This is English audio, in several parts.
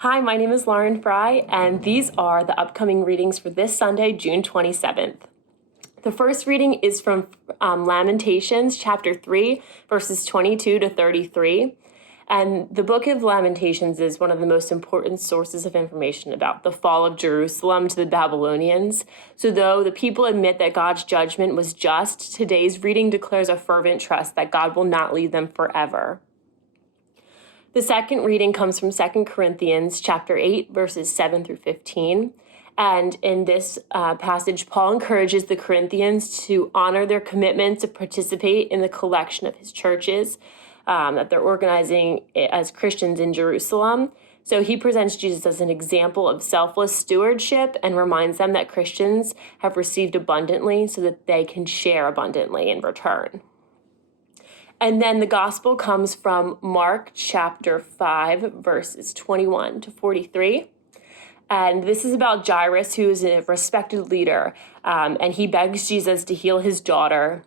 Hi, my name is Lauren Frey, and these are the upcoming readings for this Sunday, June 27th. The first reading is from Lamentations, chapter 3, verses 22 to 33. And the book of Lamentations is one of the most important sources of information about the fall of Jerusalem to the Babylonians. So though the people admit that God's judgment was just, today's reading declares a fervent trust that God will not leave them forever. The second reading comes from 2 Corinthians chapter 8, verses 7 through 15. And in this passage, Paul encourages the Corinthians to honor their commitment to participate in the collection of his churches that they're organizing as Christians in Jerusalem. So he presents Jesus as an example of selfless stewardship and reminds them that Christians have received abundantly so that they can share abundantly in return. And then the gospel comes from Mark chapter 5, verses 21 to 43. And this is about Jairus, who is a respected leader, and he begs Jesus to heal his daughter,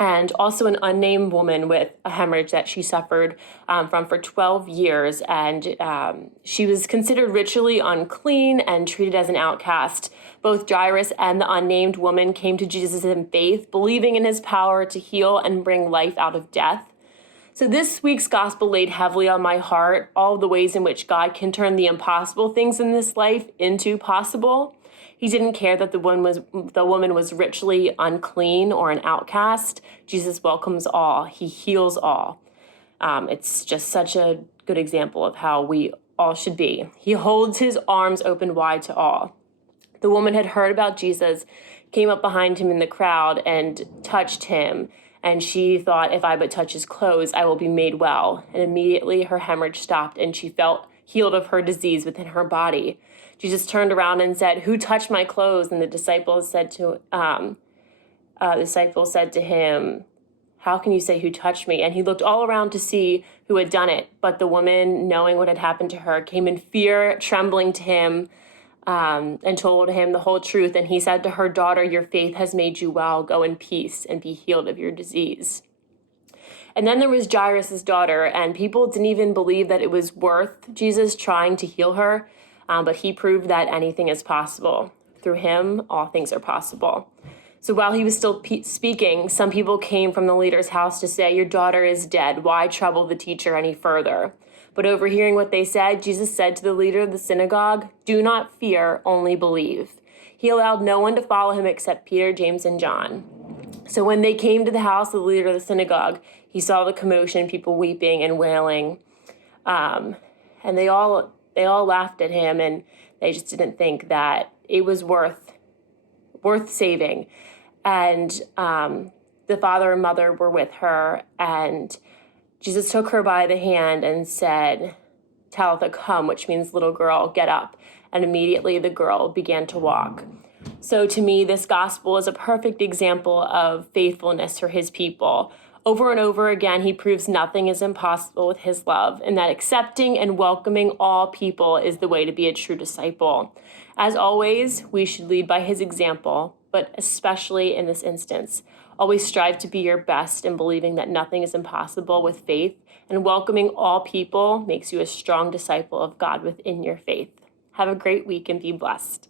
and also an unnamed woman with a hemorrhage that she suffered from for 12 years. And she was considered ritually unclean and treated as an outcast. Both Jairus and the unnamed woman came to Jesus in faith, believing in his power to heal and bring life out of death. So this week's gospel laid heavily on my heart all of the ways in which God can turn the impossible things in this life into possible. He didn't care that the woman was ritually unclean or an outcast. Jesus welcomes all. He heals all. It's just such a good example of how we all should be. He holds his arms open wide to all. The woman had heard about Jesus, came up behind him in the crowd and touched him. And she thought, if I but touch his clothes, I will be made well. And immediately her hemorrhage stopped and she felt healed of her disease within her body. Jesus turned around and said, "Who touched my clothes?" And the disciple said to him, "How can you say who touched me?" And he looked all around to see who had done it. But the woman, knowing what had happened to her, came in fear, trembling to him, and told him the whole truth. And he said to her, "Daughter, your faith has made you well. Go in peace and be healed of your disease." And then there was Jairus' daughter, and people didn't even believe that it was worth Jesus trying to heal her. But he proved that anything is possible. Through him, all things are possible. So while he was still speaking, some people came from the leader's house to say, "Your daughter is dead. Why trouble the teacher any further?" But overhearing what they said, Jesus said to the leader of the synagogue, "Do not fear, only believe." He allowed no one to follow him except Peter, James, and John. So when they came to the house of the leader of the synagogue, he saw the commotion, people weeping and wailing. And they all laughed at him, and they just didn't think that it was worth saving. And the father and mother were with her, and Jesus took her by the hand and said, "Talitha come," which means little girl, get up. And immediately the girl began to walk. So to me, this gospel is a perfect example of faithfulness for his people. Over and over again, he proves nothing is impossible with his love, and that accepting and welcoming all people is the way to be a true disciple. As always, we should lead by his example, but especially in this instance, always strive to be your best in believing that nothing is impossible with faith, and welcoming all people makes you a strong disciple of God within your faith. Have a great week and be blessed.